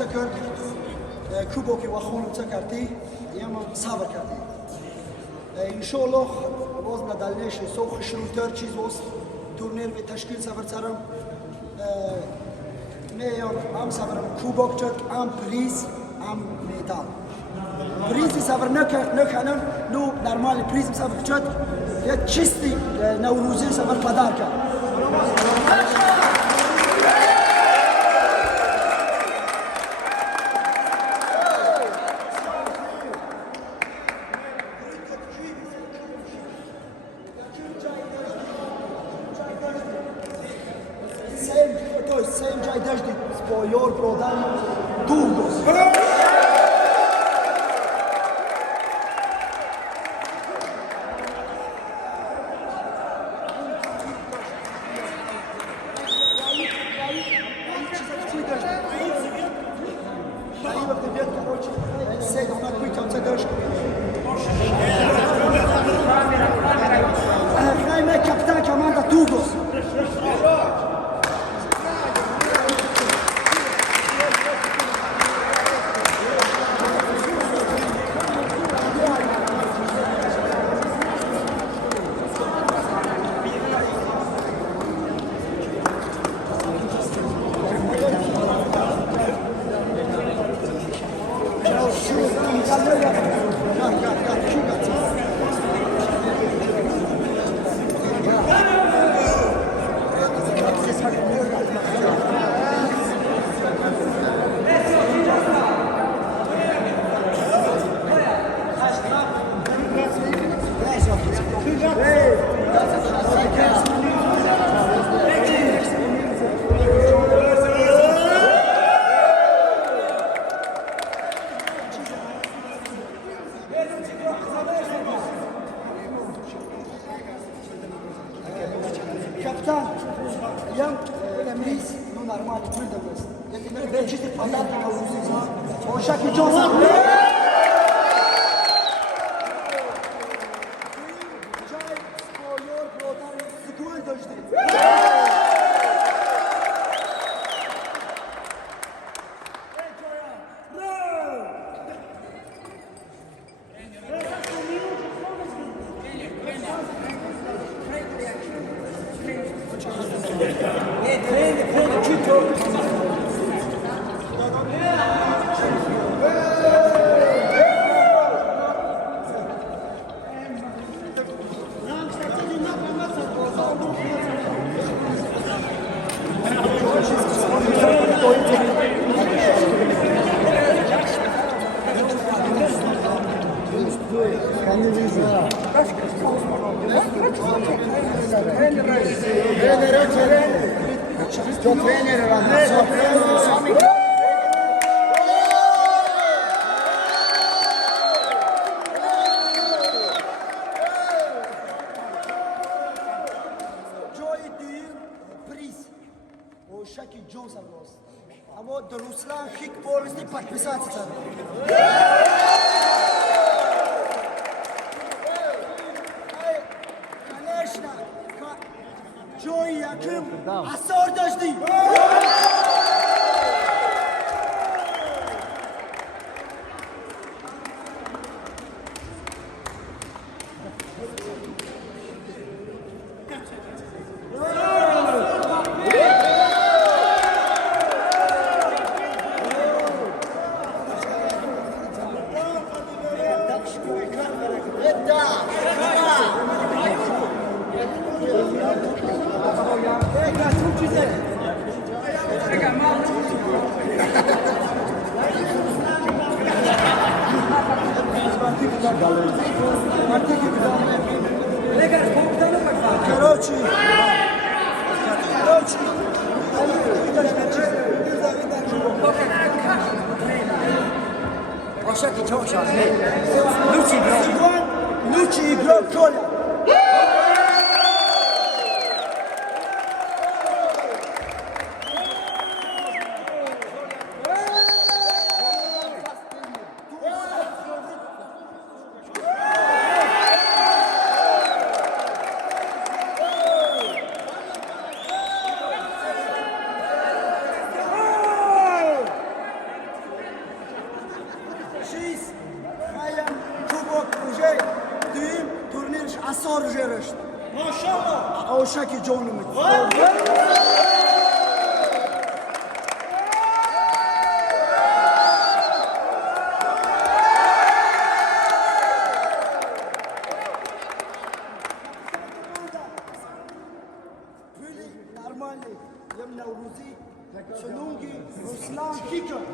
چه کرد کوبوکی و خونم چه کردی یما صبر کردی انشالله باز ندلنش سو خشنوتر چیز است تورنیر به تشکیل سفر سرم میام هم سفرم کوبوک چد هم پریز هم میدال پریزی سفر نکنم نو نرمال پریزم سفر چد یه چیستی نوروزی سفر پدر کرد Sen çay daşdı spoyor prodan Turgos. Kapitan komanda Turgos. Kapitan, yan emriz no normal buldunuz. Yetimler ben çizdik falan da kavuştunuz. O şakı Johnson. Çay spoyor prodan sıkıntı döştü. Шаки Джонсон рос. А вот Руслан Хик полностью подписаться. Конечно, Джой Яким Асор дожди. Başak çok şanslı. Nucci Grokola. Maşallah. عاشق جانم نورمالی یم نوروزی سنونگی رسلان کیکن